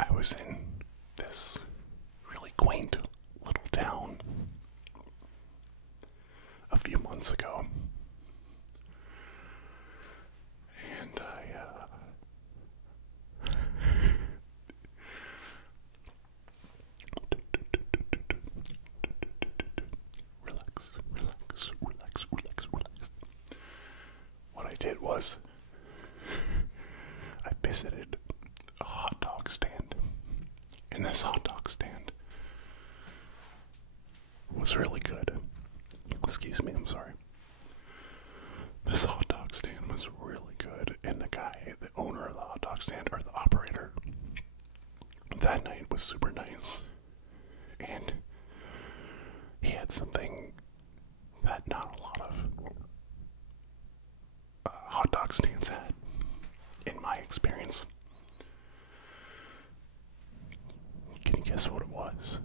I was in this really quaint little town a few months ago, and relax, relax, relax, relax, relax. What I did was I visited a hot dog stand, and this hot dog stand was really good. Excuse me, I'm sorry. This hot dog stand was really good, and the guy, the owner of the hot dog stand, or the operator, that night was super nice, and he had something that not a lot of hot dog stands had, in my experience. Can you guess what it was?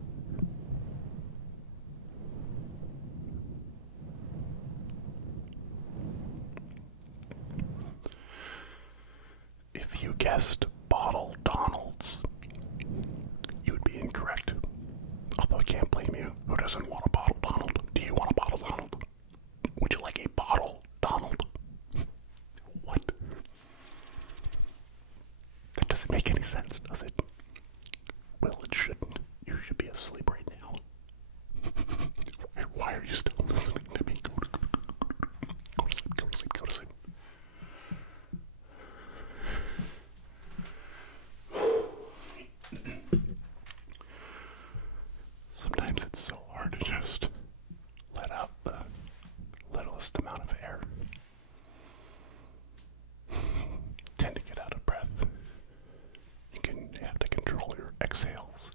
If you guessed Bottle Donald's, you would be incorrect. Although I can't blame you. Who doesn't want a Bottle Donald? Do you want a Bottle Donald? Would you like a Bottle Donald? What? That doesn't make any sense, does it? Well, it shouldn't. You should be asleep right now. Why are you still listening to me? Go to sleep, go to sleep, go to sleep. Sometimes it's so hard to just let out the littlest amount of air. Tend to get out of breath. You have to control your exhales.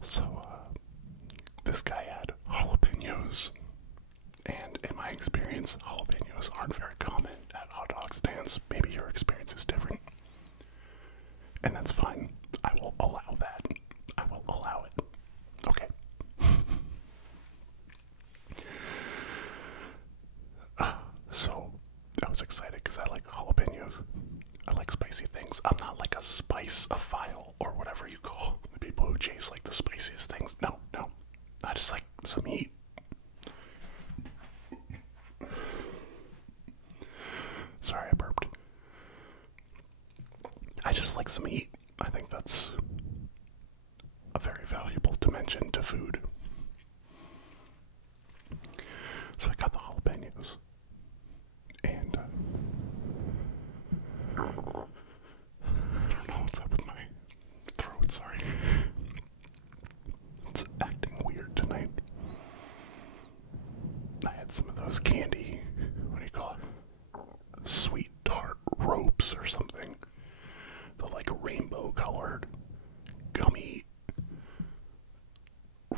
So, this guy had jalapeños, and in my experience, jalapeños aren't very common at hot dog stands. Maybe your experience is different, and that's fine. I will allow that. I will allow it. Okay. So, I was excited because I like jalapeños. I like spicy things. I'm not like a spice-ophile or whatever you call the people who chase like the spiciest things. No, no. I just like some heat. Sorry, I burped. I just like some heat. I think that's a very valuable dimension to food. So I got the jalapeños. And I don't know what's up with my throat, sorry. It's acting weird tonight. I had some of those candy, what do you call it? Sweet tart ropes or something. The like rainbow colored gummy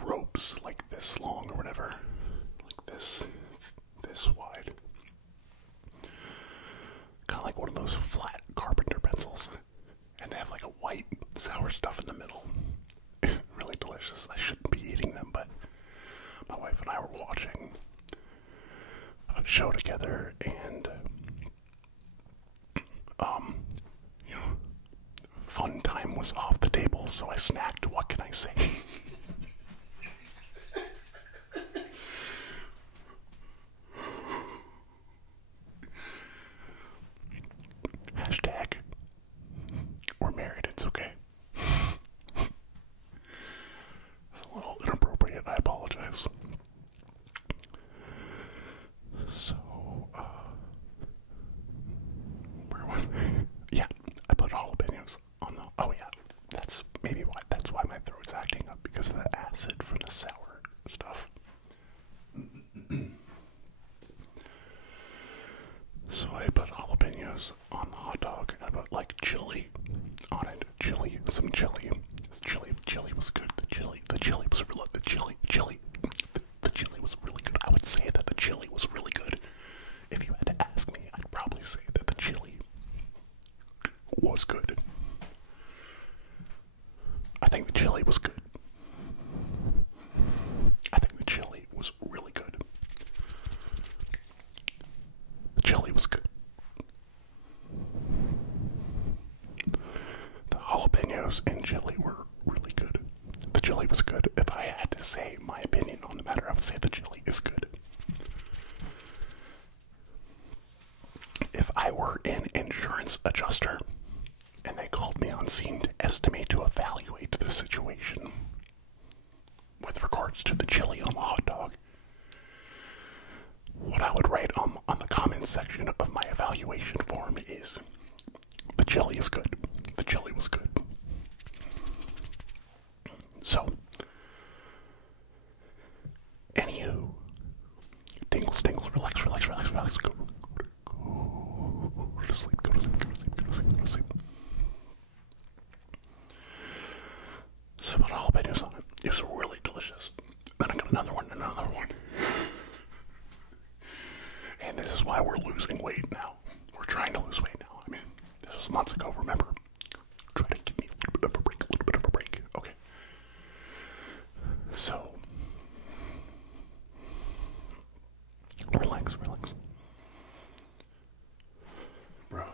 ropes like this long or whatever. Like this wide. Kind of like one of those flat carpenter pencils. And they have like a white sour stuff in the middle. Really delicious. I shouldn't be eating them, but my wife and I were watching a show together, and fun time was off the table, so I snacked. What can I say? Hashtag, we're married, it's okay. It's a little inappropriate, I apologize. So, where was I? Yeah, I put jalapeños on the, oh yeah, that's why my throat's acting up, because of the acid from the sour stuff. So I put jalapeños on the hot dog, and I put like chili on it. Some chili. Chili was good. The chili was really, the chili was really good. I would say that the chili was really good. If you had to ask me, I'd probably say that the chili was good. I think the chili was good. I think the chili was really good. The chili was good. The jalapenos and chili were really good. The chili was good. If I had to say my opinion on the matter, I would say the chili is good. If I were an insurance adjuster and they called me on scene to estimate, to evaluate the situation with regards to the chili on the hot dog, what I would write on the comment section of my evaluation form is, the chili is good. The chili was good. So, anywho, tingles, tingles, relax, relax, relax, relax, go to sleep, go to sleep, go to sleep, go to sleep, go to sleep. So I put jalapenos on it. It was really delicious. Then I got another one, another one. And this is why we're losing weight now. We're trying to lose weight now. I mean, this was months ago, remember? Try to give me a little bit of a break, a little bit of a break. Okay. So, relax, relax. Bro.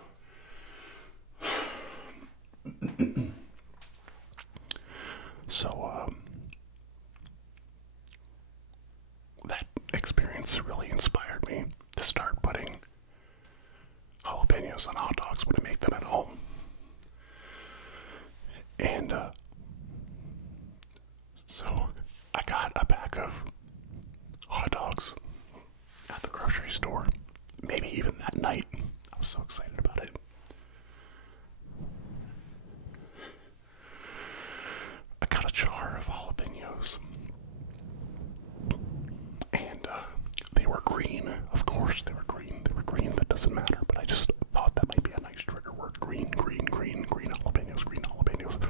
So, that experience really inspired me to start putting jalapenos on hot dogs when I make them at home. And, so I got a pack of hot dogs at the grocery store, maybe even that night. I was so excited about it. I got a jar of jalapenos, and they were green. Of course they were green. They were green. That doesn't matter, but I just thought that might be a nice trigger word. Green, green, green, green jalapenos, green jalapenos.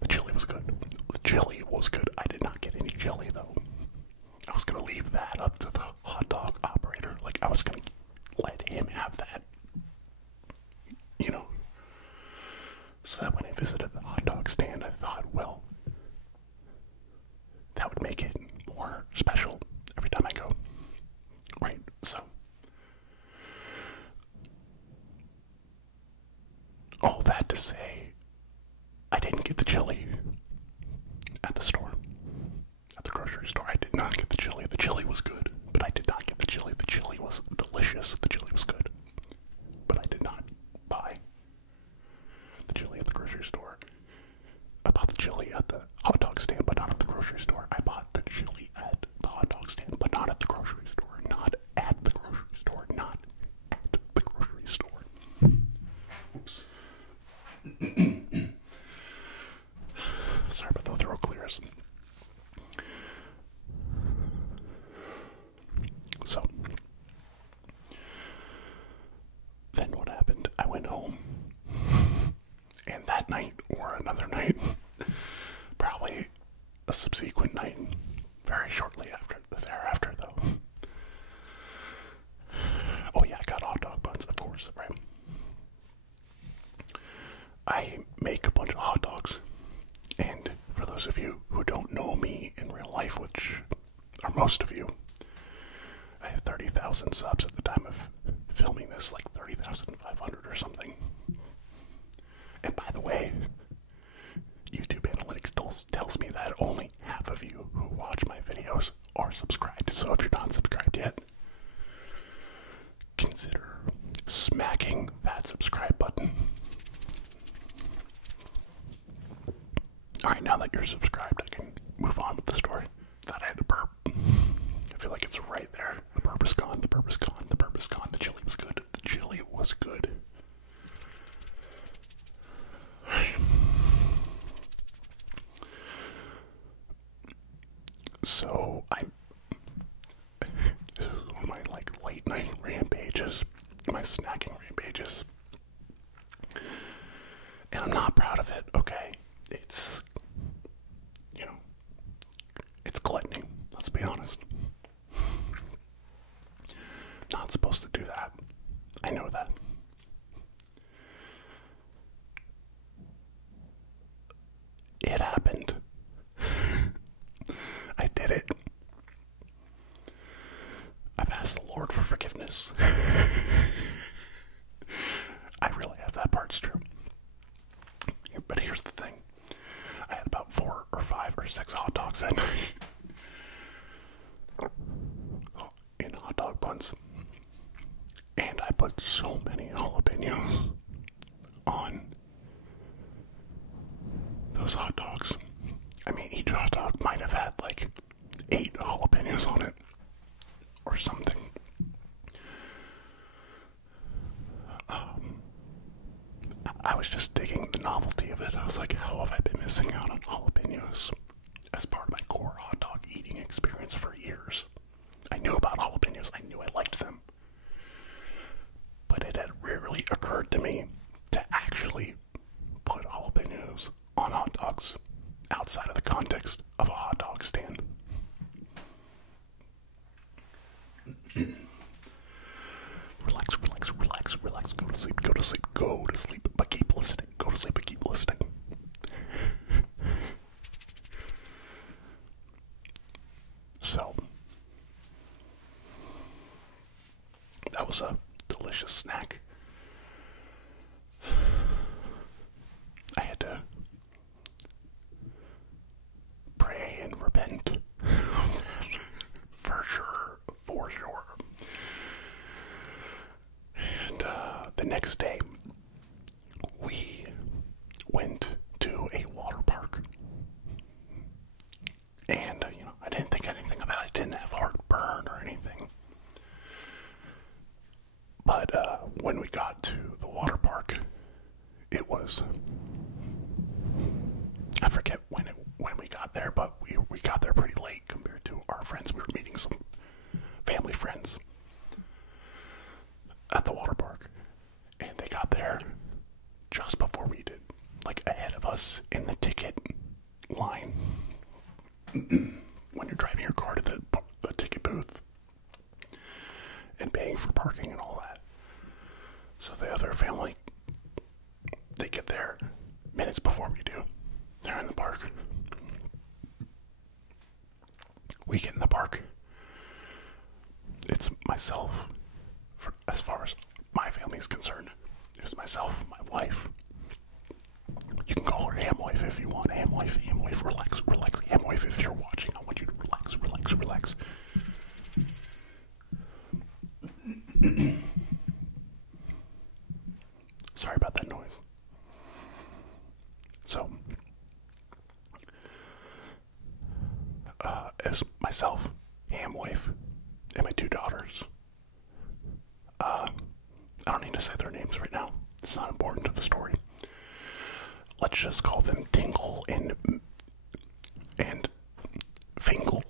The chili was good. The chili was good. I did not get any chili, though. I was going to leave that up to the hot dog operator. Like, I was going to let him have that. You know. So that when I visited the hot dog stand, I thought, well, that would make it more special every time I go. Right, so. All that to say, I didn't get the chili at the store. At the grocery store, I did not get the chili. The chili was good, but I did not get the chili. The chili was delicious. The chili was good. But I did not buy the chili at the grocery store. I bought the chili at the hot dog stand, but not at the grocery store. I bought the chili at the hot dog stand, but not at the grocery store. Not at the grocery store. Not at the grocery store. Oops. Sorry about the throat clears. So, then what happened? I went home, and that night, or another night, probably a subsequent night, very shortly thereafter, though. Oh yeah, I got hot dog buns, of course, right? I make a bunch of hot dogs, and for those of you who don't know me in real life, which are most of you, I have 30,000 subs at the time of filming this, like 30,500 or something. And by the way, YouTube analytics tells me that only half of you who watch my videos are subscribed. So if you're not subscribed yet, consider smacking that subscribe button. Alright, now that you're subscribed, I can move on with the story. Thought I had to burp. I feel like it's right there. The burp is gone, the burp is gone, the burp is gone. The chili was good. The chili was good. So, this is one of my, like, late night rampages, my snacking rampages. And I'm not proud of it, okay? It's, you know, it's gluttony, let's be honest. Not supposed to do that. I know that. It happened. I did it. I've asked the Lord for forgiveness. put so many jalapenos on those hot dogs. I mean, each hot dog might have had like 8 jalapenos on it or something. I was just digging the novelty of it. I was like, how have I been missing out on jalapenos as part of my core hot dog eating experience for years? I knew about jalapenos. I knew I liked them. But it had rarely occurred to me to actually put jalapenos on hot dogs outside of the context of a hot dog stand. Relax, relax, relax, relax. Go to sleep, go to sleep, go to sleep. But keep listening. Go to sleep, but keep listening. So, that was a delicious snack. I had to pray and repent. For sure, for sure. And the next day, we went to a water park. And, I didn't think anything about it. I didn't have heartburn or anything. But when we got to the water park, it was, I forget when we got there, but we got there pretty late compared to our friends. We were meeting some family friends at the water park, and they got there just before we did, like ahead of us in the ticket line. When you're driving your car to the ticket booth and paying for parking and all that. So the other family, they get there minutes before we do. They're in the park. We get in the park. It's myself, as far as my family is concerned. It's myself, my wife. You can call her Ham Wife if you want. Ham Wife, relax, relax. Ham Wife, if you're watching, I want you to relax, relax, relax. Sorry about that noise. So, it was myself, Ham Wife, and my 2 daughters. I don't need to say their names right now. It's not important to the story. Let's just call them Tingle and Fingle.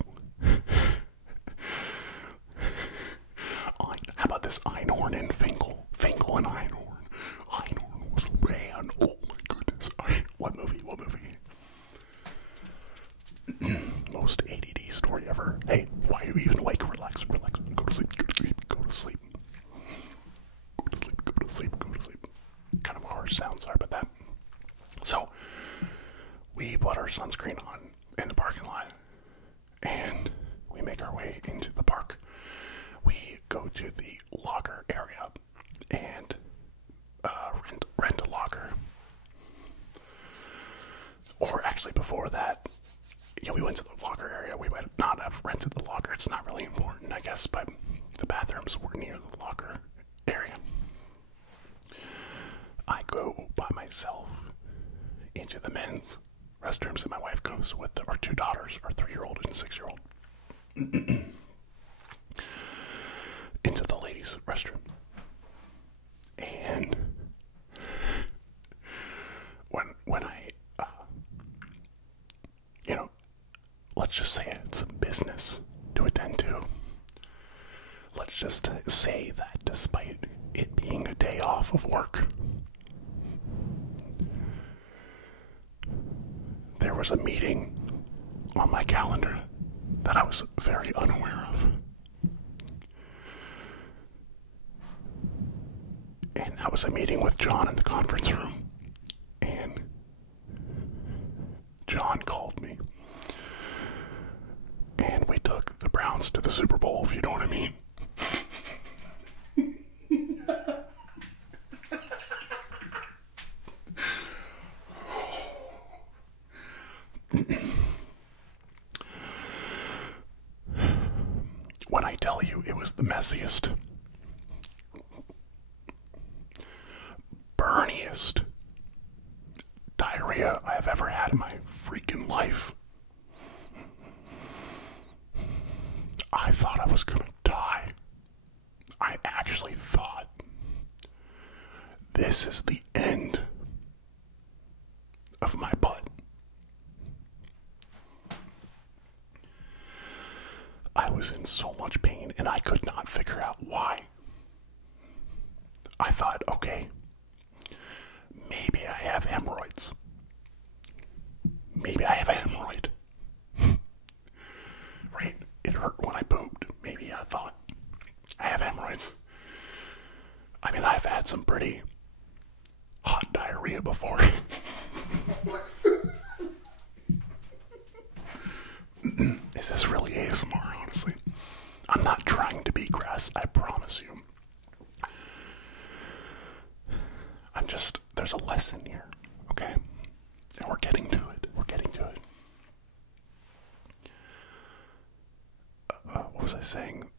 How about this? Einhorn and Fingle. Fingle and Einhorn. Einhorn was a man. Oh my goodness. What movie? What movie? Most ADD story ever. Hey, why are you even awake? Relax, relax. Go to sleep, go to sleep, go to sleep. Go to sleep, go to sleep, go to sleep. Kind of a harsh sound, sorry about that. So, we put our sunscreen on in the parking lot, and we make our way into the park. We go to the locker area and rent a locker. Or actually before that, we went to the locker area. We might not have rented the locker. It's not really important, I guess, but the bathrooms were near the locker area. I go by myself into the men's restrooms, and my wife goes with our 2 daughters, our 3-year-old and 6-year-old, into the ladies' restroom. And when I, let's just say it's a business to attend to. Let's just say that despite it being a day off of work, there was a meeting on my calendar that I was very unaware of. And that was a meeting with John in the conference room. And John called me. And we took the Browns to the Super Bowl, if you know what I mean. When I tell you it was the messiest diarrhea I have ever had in my freaking life. I thought I was gonna die. I actually thought this is the end of my butt. I was in so much pain and I could not figure out why. I thought, okay, maybe I have hemorrhoids. Maybe I have a hemorrhoid. Right? It hurt when I pooped. Maybe I thought I have hemorrhoids. I mean, I've had some pretty hot diarrhea before. Is this really ASMR, honestly? I'm not trying to be crass, I promise you. There's a lesson here, okay? And we're getting to it. We're getting to it. What was I saying?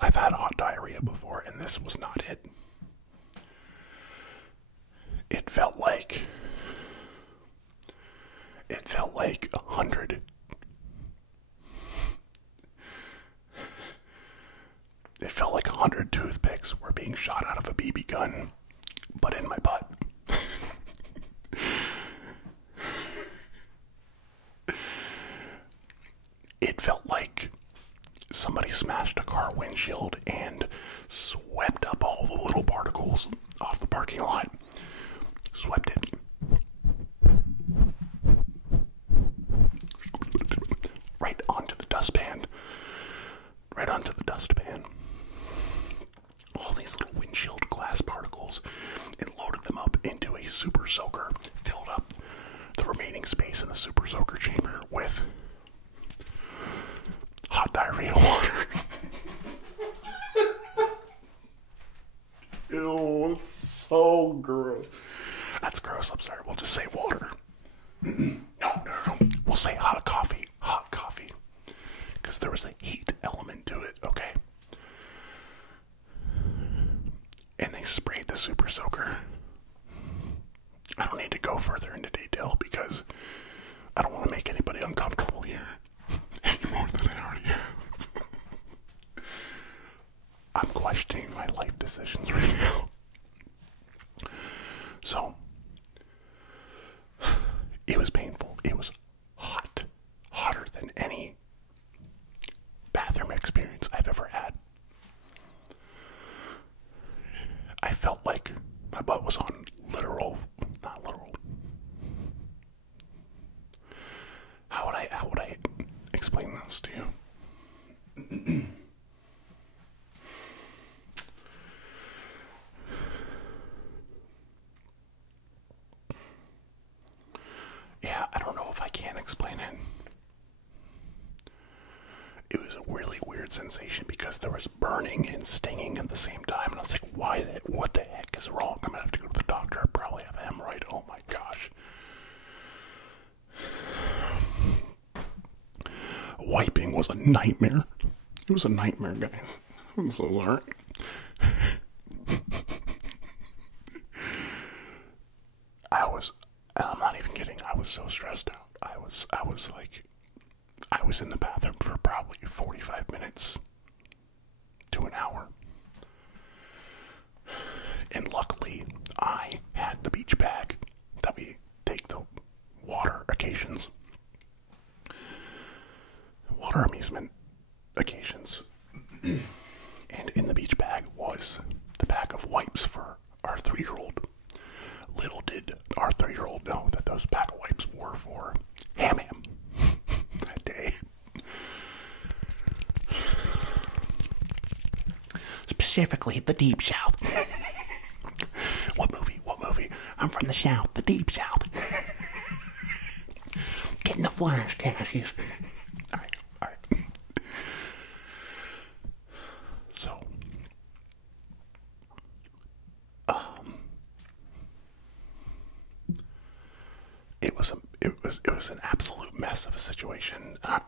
I've had hot diarrhea before, and this was not it. It felt like 100. It felt like 100 toothpicks were being shot out of a BB gun, but in my butt. It felt like somebody smashed a car windshield and swept up all the little particles off the parking lot. Swept it. Right onto the dustpan. Right onto the dustpan. All these little windshield glass particles, and loaded them up into a super soaker. Filled up the remaining space in the super soaker chamber with hot diarrhea water. Ew, it's so gross. That's gross, I'm sorry. We'll just say water. No. We'll say hot coffee. Hot coffee. Because there was a heat element to it, okay? And they sprayed the super soaker. I don't need to go further into detail because I don't want to make anybody uncomfortable here any more than I already have. I'm questioning my life decisions right now. So, it was painful. It was hot. Hotter than any bathroom experience I've ever had. I felt like my butt was on not literal. How would I explain this to you? Yeah, I don't know if I can explain it. It was a really weird sensation because there was burning and stinging at the same time, and I was like, what the heck is wrong? I'm gonna have to go to the doctor. I probably have a hemorrhoid. Oh my gosh. Wiping was a nightmare. It was a nightmare, guys. I'm so sorry. I'm not even kidding, I was so stressed out. I was in the bathroom for probably 45 minutes to an hour. And luckily, I had the beach bag that we take to water occasions. Water amusement occasions. And in the beach bag was the pack of wipes for our 3-year-old. Little did our 3-year-old know that those pack of wipes were for Hamham that day. Specifically, the Deep South. What movie? I'm from the South, the Deep South. Getting the flash, Cassius. Alright. So, it was an absolute mess of a situation. I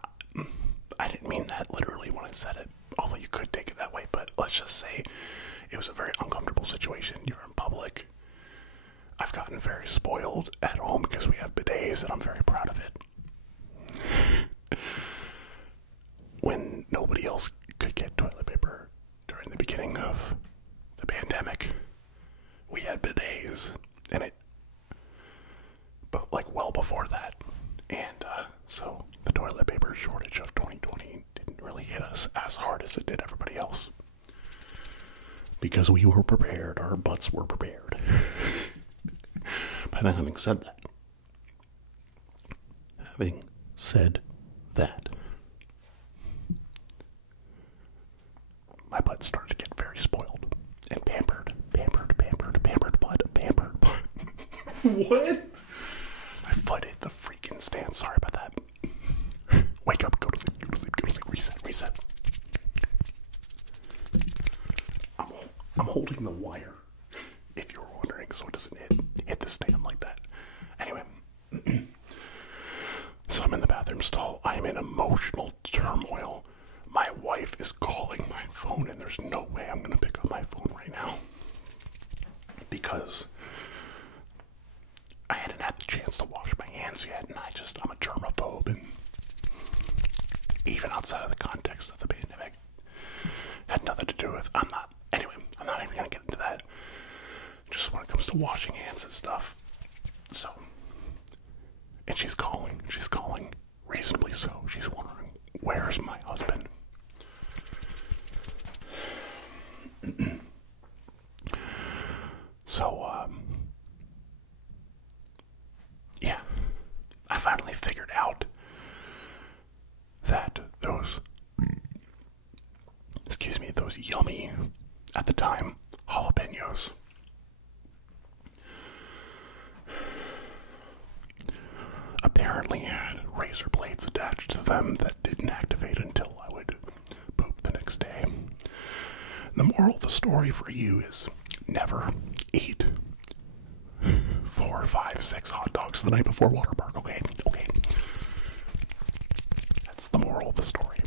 didn't mean that literally when I said it, although you could take it that way, but let's just say it was a very uncomfortable situation. You're in public. I've gotten very spoiled at home because we have bidets, and I'm very proud of it. When nobody else could get toilet paper during the beginning of the pandemic, we had bidets, but like well before that. And so the toilet paper shortage of 2020 didn't really hit us as hard as it did everybody else. Because we were prepared, our butts were prepared. But having said that, my butt started to get very spoiled and pampered butt. What? My foot hit the freaking stand. Sorry about that. Wake up, go to sleep, reset. I'm holding the wire, if you were wondering, so it doesn't hit the stand like that. Anyway, so I'm in the bathroom stall. I am in emotional turmoil. My wife is calling my phone, and there's no way I'm going to pick up my phone right now. Because I hadn't had the chance to wash my hands yet, and I'm a germaphobe, and even outside of the context of the pandemic, had nothing to do with, I'm not even going to get into that. Just when it comes to washing hands and stuff. So, and she's calling, reasonably so. She's wondering, where's my husband? So, yeah, I finally figured out that those yummy, at the time, jalapeños apparently had razor blades attached to them that didn't activate until I would poop the next day. The moral of the story for you is never eat 4, 5, 6 hot dogs the night before water park, okay? That's the moral of the story.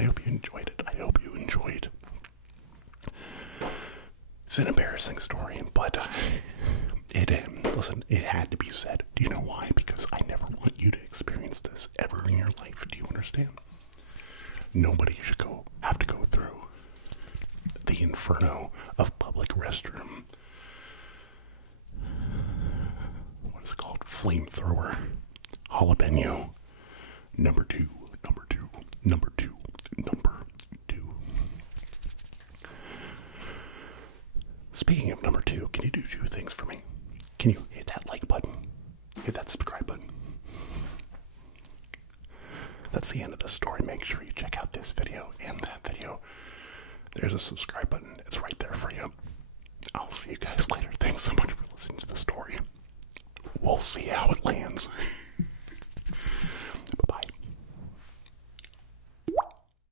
I hope you enjoyed it. It's an embarrassing story, but it had to be said. Do you know why? Because I never want you to experience this ever in your life. Do you understand? Nobody should have to go through the inferno of public restroom. What is it called? Flamethrower. Jalapeno. Number two. Speaking of number 2, can you do 2 things for me? Can you hit that like button? Hit that subscribe button. That's the end of the story. Make sure you check out this video and that video. There's a subscribe button. It's right there for you. I'll see you guys later. Thanks so much for listening to the story. We'll see how it lands.